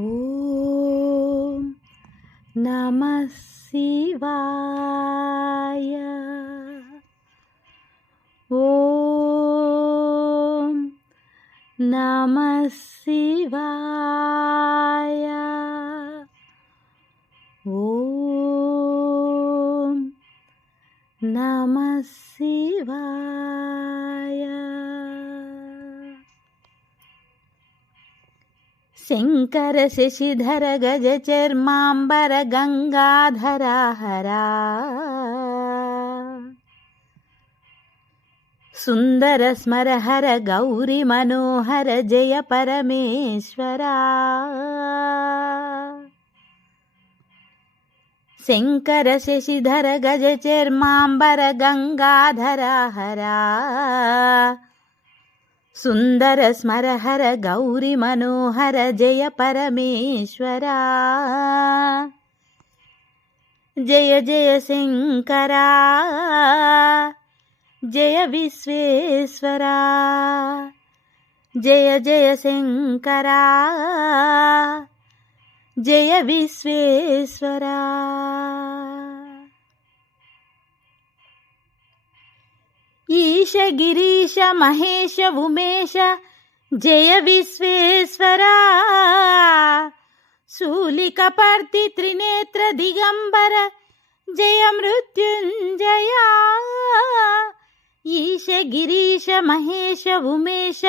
ఓం నమః శివాయ. ఓం నమః శివాయ. ఓం నమః శివాయ. శంకర శశిధర గజ చర్మాంబర గంగాధర హరా. సుందర స్మర హర గౌరి మనోహర జయ పరమేశ్వరా. శంకర శశిధర గజ చర్మాంబర గంగాధర హరా. సుందర స్మర హర గౌరి మనోహర జయ పరమేశ్వరా. జయ జయ శంకరా జయ విశ్వేశ్వరా. జయ జయ శంకరా జయ విశ్వేశ్వరా. ఈశ గిరీశ మహేశ ఉమేశ జయ విశ్వేశ్వరా. శూలికపర్తి త్రినేత్ర దిగంబర జయ మృత్యుంజయా. ఈశ గిరీశ మహేశ ఉమేశ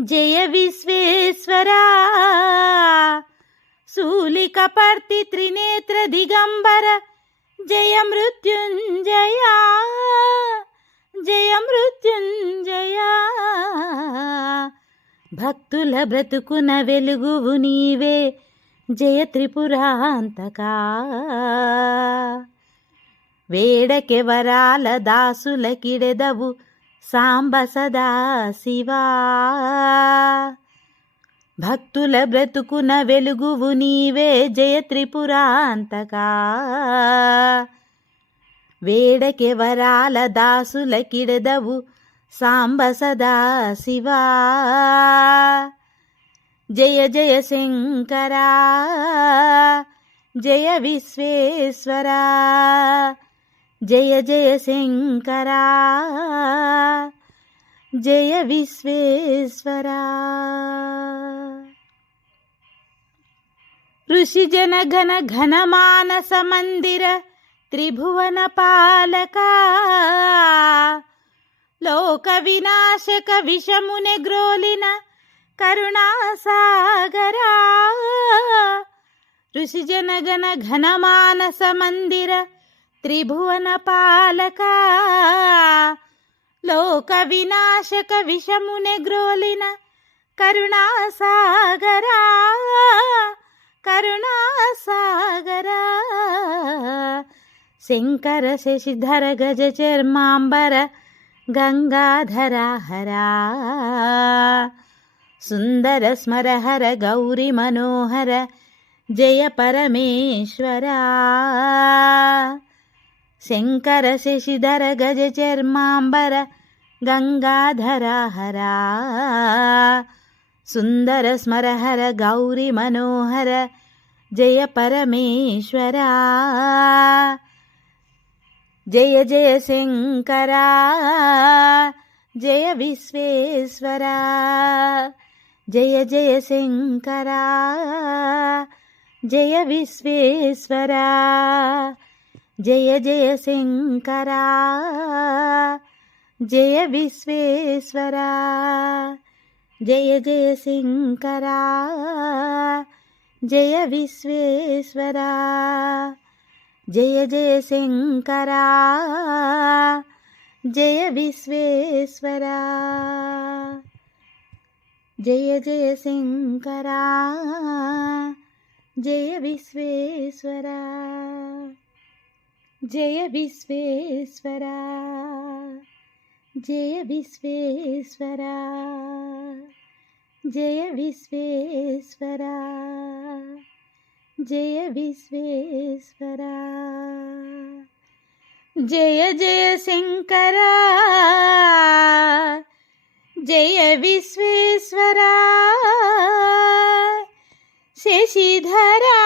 జయ విశ్వేశ్వరా. శూలికపర్తి త్రినేత్ర దిగంబర జయ మృత్యుంజయా. జయ మృత్యుంజయా. భక్తుల బ్రతుకున వెలుగువు నీవే జయ త్రిపురాంతకా. వేడకె వరాల దాసుల కిడెదవు సాంబ సదా శివా. భక్తుల బ్రతుకున వెలుగువు నీవే జయ త్రిపురాంతకా. వేడకె వరాల దాసుల కిడెదవు సాంబ సదా శివా. జయ జయ శంకరా జయ విశ్వేశ్వరా. జయ జయ శంకరా జయ విశ్వేశ్వరా. ఋషిజన ఘన ఘన మానస మందిర త్రిభువన పాలకా. లోక వినాశక విషమునే గ్రోలిన కరుణాసాగరా. ఋషిజన గణ ఘన మానస మందిర త్రిభువన పాలకా. లోక వినాశక విషమునే గ్రోలిన కరుణాసాగరా. కరుణాసాగరా. శంకర శశిధర గజ చర్మాంబర గంగాధర హరా. సుందర స్మర హర గౌరి మనోహర జయ పరమేశ్వరా. శంకర శశిధర గజ చర్మాంబర గంగాధర హరా. సుందర స్మర హర గౌరి మనోహర జయ పరమేశ్వరా. జయ జయ శంకరా జయ విశ్వేశ్వరా. జయ జయ శంకరా జయ విశ్వేశ్వరా. జయ జయ శంకరా జయ విశ్వేశ్వరా. జయ జయ శంకరా జయ విశ్వేశ్వరా. జయ జయ శంకరా జయ విశ్వేశ్వరా. జయ జయ శంకరా జయ విశ్వేశ్వరా. జయ విశ్వేశ్వరా. జయ విశ్వేశ్వరా. జయ విశ్వేశ్వరా. జయ విశ్వేశ్వరా. జయ జయ శంకరా జయ విశ్వేశ్వరా. శశిధరా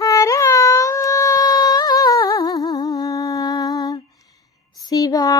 హరా శివా